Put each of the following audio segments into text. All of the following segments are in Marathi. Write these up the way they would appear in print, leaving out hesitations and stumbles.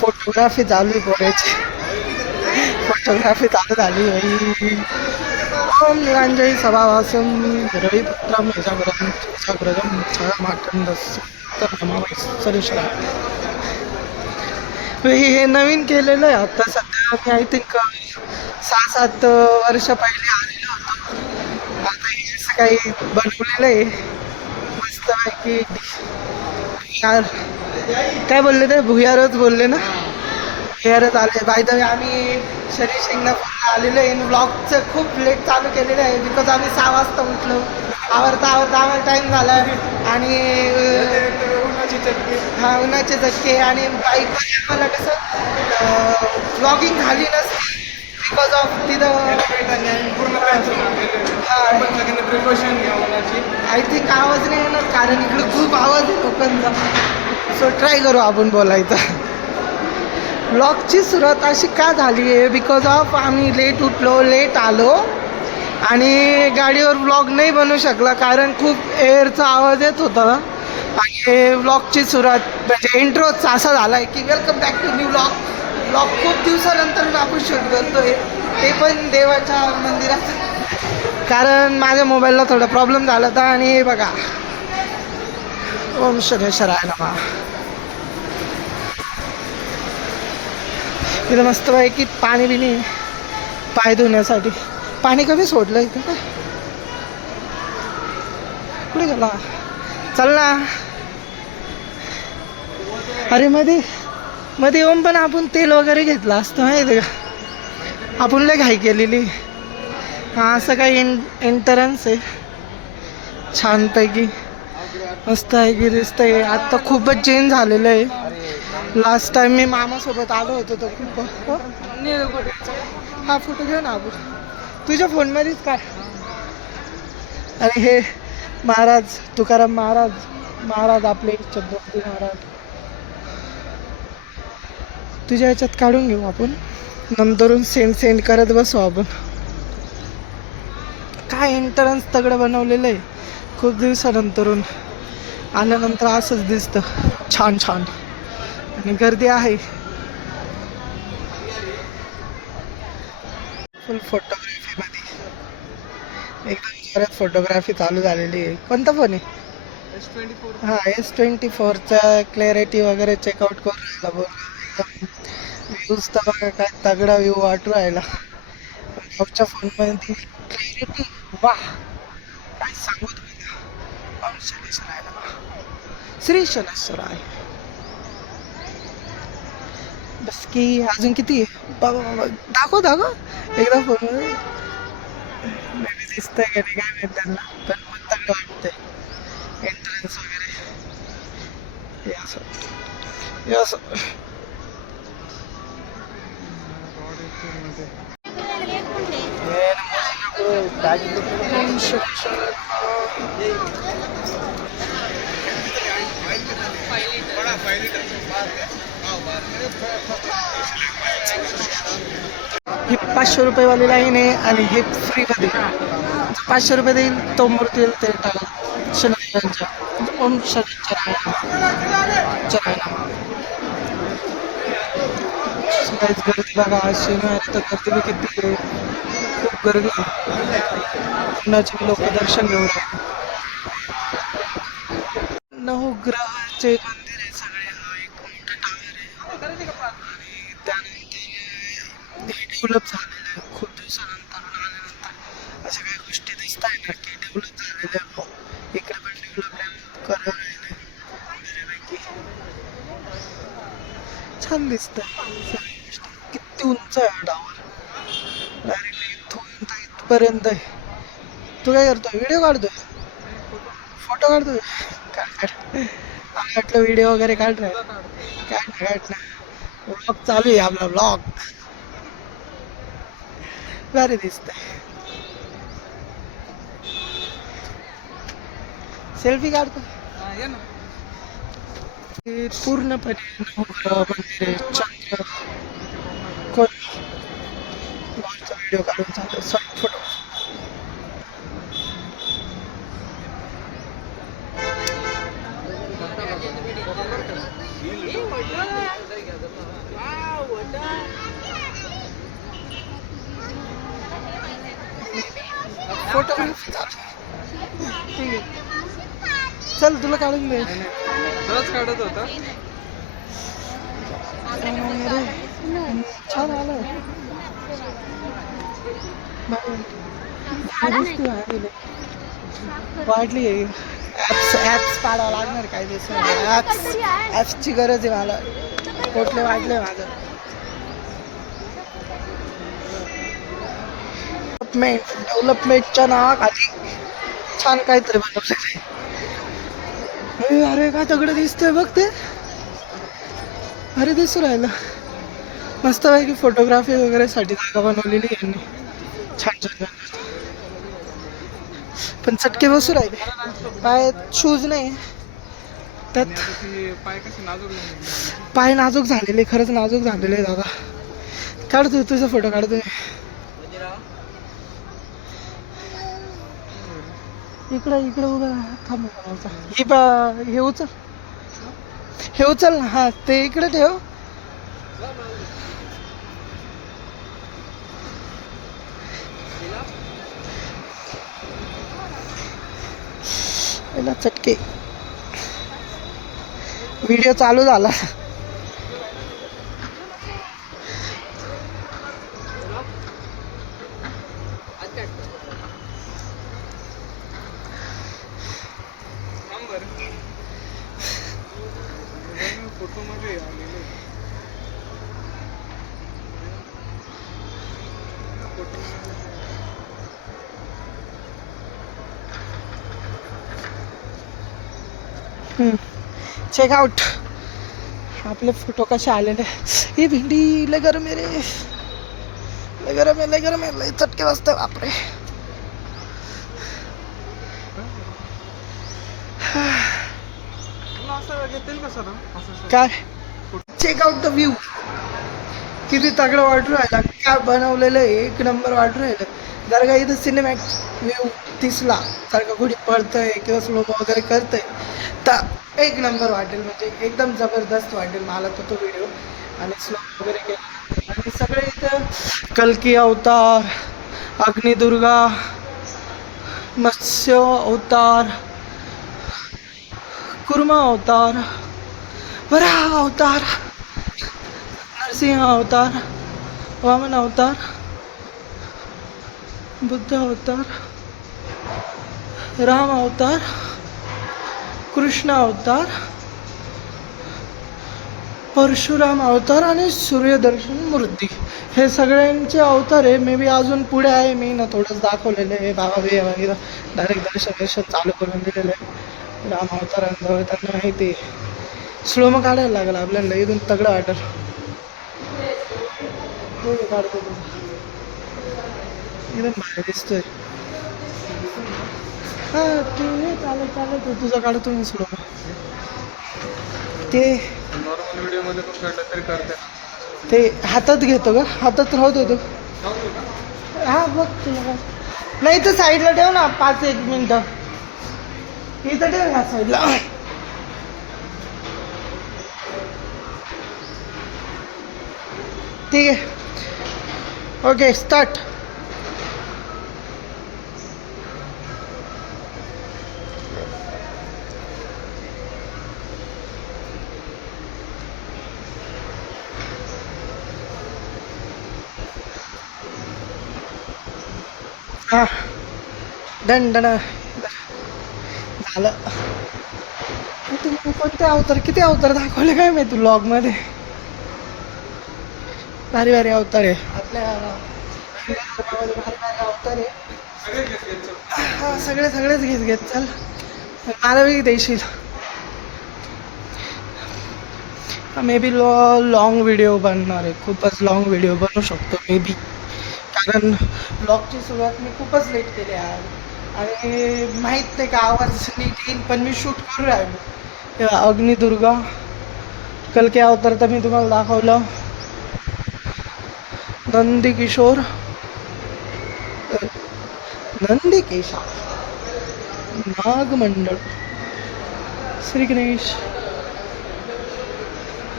फोटोग्राफी चालू आहे पोरायची. फोटोग्राफी चालू झाली बाई. ओम निरांजय सभावासम रविपुत्रम यजाग्रहम यजाग्रहम छळमाटंडस सरेश्वरा. हे नवीन केलेलं आहे आता सध्या. मी आय थिंक 6-7 वर्ष पहिले आलेलो होतो. आता हे असं काही बनवलेलं आहे मस्त पैकी. यार काय बोलले ते भुयारच बोलले ना. भुयारच आले. बाय द वे आम्ही शनी शिंगणापूरला आलेलो आहे. ब्लॉगचं खूप लेट चालू केलेलं आहे बिकॉज आम्ही 6 वाजता उठलो. आवरता आम्हाला टाईम झाला आणि हा उन्हाचे झटके आणि बाईकमध्ये आम्हाला कसं ब्लॉगिंग झाली नसती बिकॉज ऑफ तिथं प्रिकॉशन आय थिंक आवाज नाही येणार कारण इकडे खूप आवाज आहे लोकांचा. सो ट्राय करू आपण बोलायचा. ब्लॉगची सुरुवात अशी का झाली आहे बिकॉज ऑफ आम्ही लेट उठलो लेट आलो आणि गाडीवर ब्लॉग नाही बनवू शकला कारण खूप एअरचा आवाज येत होता. आणि ब्लॉगची सुरुवात म्हणजे इंट्रोचा असा झाला आहे की welcome back to new blog. Blog खूप दिवसानंतर आपण शूट करतोय ते पण देवाच्या मंदिरात कारण माझ्या मोबाईलला थोडा प्रॉब्लेम झाला होता. आणि हे बघा ओम शनेश्वराय नमः. इथं मस्त पैकी पाणी बिणी पाय धुण्यासाठी पाणी कमी सोडलं इथं. काय कुठे गेला चल ना. अरे मध्ये ओम पण आपण तेल वगैरे घेतलं असतं माहिती का. आपण लय घाई केलेली. हा असं काही एंटरन्स आहे छानपैकी मस्त आहे की दिसतंय. आत्ता खूपच चेंज झालेलं आहे. लास्ट टाइम मी मामासोबत आलो होतो तर खूप हा फोटो घेऊ ना आपण तुझ्या फोनमध्येच काय. आणि हे महाराज तुकाराम महाराज आपले छत्रपती महाराज तुझ्या ह्याच्यात काढून घेऊ आपण नंतरून सेंड करत बसू आपण. काय एंटरन्स तगडं बनवलेलं आहे खूप दिवसानंतरून आल्यानंतर असंच दिसतं छान छान. आणि गर्दी आहे फुल फोटोग्राफी मध्ये एकदम जोरात फोटोग्राफी चालू झालेली आहे. कोणता फोन आहे S24. हा S24चा क्लॅरिटी वगैरे चेकआउट करून राहिला बोल. एकदम व्ह्यूज तर बघा काय तगडा व्ह्यू वाटू राहिला. फोनच्या फोनमध्ये क्लॅरिटी वा काय सांगू तुम्ही. ओम शनेश्वराय नमः श्री शनेश्वराय. बस की अजून किती आहे बाबा दाखव एकदा फोनवर दिसतंय का नाही काय माहिती त्यांना पण मग चांगलं वाटतंय एंट्रन्स वगैरे हे असं ही 500 रुपयेवाली लाईन आहे आणि हे फ्रीमध्ये 500 रुपये देईल तो मूर्ती येईल ते टाका शनिवारांच्या ओम शनिवार सकाळीच गर्दी बघा. शनिवारी तर गर्दी बी किती आहे खूप गर्दी कुणाचे लोक दर्शन घेऊन नवग्रहाचे मंदिर आहे सगळे. हा एक मोठा टावर आहे आणि त्यानंतर हे डेव्हलप झालेलं आहे खूप दिवसानंतर आल्यानंतर अशा काही गोष्टी दिसत आहे ना की डेव्हलप झालेल्या आहे. इकडे पण डेव्हलप करून राहिले बऱ्यापैकी छान दिसतंय. किती उंच आहे हा टावर डायरेक्टली इथून तर इथपर्यंत आहे. तू काय करतोय व्हिडिओ काढतोय फोटो काढतोय काढ वाटलं व्हिडिओ वगैरे काढ ना ब्लॉग चालू आहे आपला ब्लॉग. भारी दिसतंय. सेल्फी काढतो पूर्णपणे मंदिर आहे. चंद्र कोण व्हिडिओ काढून चालू फोटो फोटोग्राफी ठीक आहे. चल तुला काढून दे. काढत होता. छान आलं. वाढली आहे. ॲप्स पाडावं लागणार काय दिवस. ॲप्सची गरज आहे मला. पोटले वाढले माझं. डेव्हलपमेंटच्या नावाखाली छान काहीतरी बनवलं. अरे काय तगडं दिसतंय बघ ते. अरे दिसू राहिलं. मस्त पैकी फोटोग्राफी वगैरे साठी जागा बनवलेली यांनी. छान छान. पण चटके बसू राहिले. पाय शूज नाही त्यात. पाय नाजूक झालेले. खरंच नाजूक झालेले दादा. काढतो तुझा फोटो काढतोय. इकडं उभं थांब. हे उचल. हे उचल ना. हा ते इकडे ठेव. चटके. व्हिडिओ चालू झाला. Check out. आपले फोटो कसे आलेले. ही भेंडी लय गरम आहे रे. लय गरम आहे. लय चटके वाजते बापरे. काय चेक आउट द व्ह्यू. किती तगडं वाटू राहिला. काय बनवलेलं आहे. एक नंबर वाटू राहिलं. जर का इथं सिनेमॅटिक व्ह्यू दिसला सारखं कुठे पडतंय किंवा स्लो वगैरे करतंय तर एक नंबर वाटेल. म्हणजे एकदम जबरदस्त वाटेल मला तो व्हिडिओ. आणि स्लो वगैरे केला. आणि सगळे इथं कल्की अवतार, अग्निदुर्गा, मत्स्य अवतार, कुर्मा अवतार, वराह अवतार, नरसिंह अवतार, वामन अवतार, बुद्ध अवतार, राम अवतार, कृष्ण अवतार, परशुराम अवतार आणि सूर्यदर्शन मूर्ती. हे सगळ्यांचे अवतार आहे. मे बी अजून पुढे आहे. मी ना थोडंच दाखवलेलं आहे. बाबा बी डायरेक्ट दर्शन चालू करून दिलेलं आहे. राम अवतारांजवळ त्यांना माहिती आहे. स्लो मग काढायला लागला आपल्याला. इथून तगडं वाटल. काढतो एकदम भारी दिसतोय. हा तू चालेल तुझा काढतो मी स्लो. ते ते हातात घेतो का. हातात राहू देतो. हा बघ तुला. नाही तर साईडला ठेव ना. 5-1 मिनिटं इथं ठेव ह्या साईडला. ठीक आहे. Okay start. हा डन झालं. तुम्ही कोणते अवतार किती अवतार दाखवले काय मी तू ब्लॉग मध्ये. भारी अवतार आहे आपल्या. भारी अवतार आहे. हा सगळेच घेत चल. मला बी देशील. मे बी लॉंग व्हिडिओ बनणार आहे. खूपच लॉंग व्हिडिओ बनवू शकतो मे बी. कारण ब्लॉगची सुरुवात मी खूपच लेट केली आहे. आणि माहीत नाही का आवाज नीट येईल. पण मी शूट करू राहिलो. अग्निदुर्गा कल्की अवतार तर मी तुम्हाला दाखवलं. नंदीकिशोर नंदीकेशा नागमंडळ श्री गणेश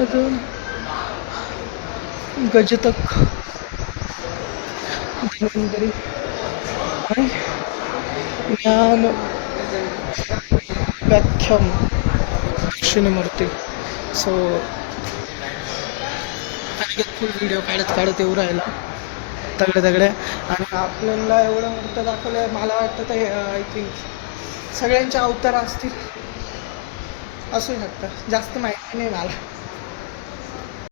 अजून गजतक धन्वंतरी आणि ज्ञान व्याख्याम दक्षिणमूर्ती. सो फुल व्हिडिओ काढत काढत येऊ राहिला तगडे आणि आपल्याला एवढं मूर्त दाखवलं. मला वाटतं ते आय थिंक सगळ्यांचे अवतार असतील, असू शकतं, जास्त माहिती नाही मला.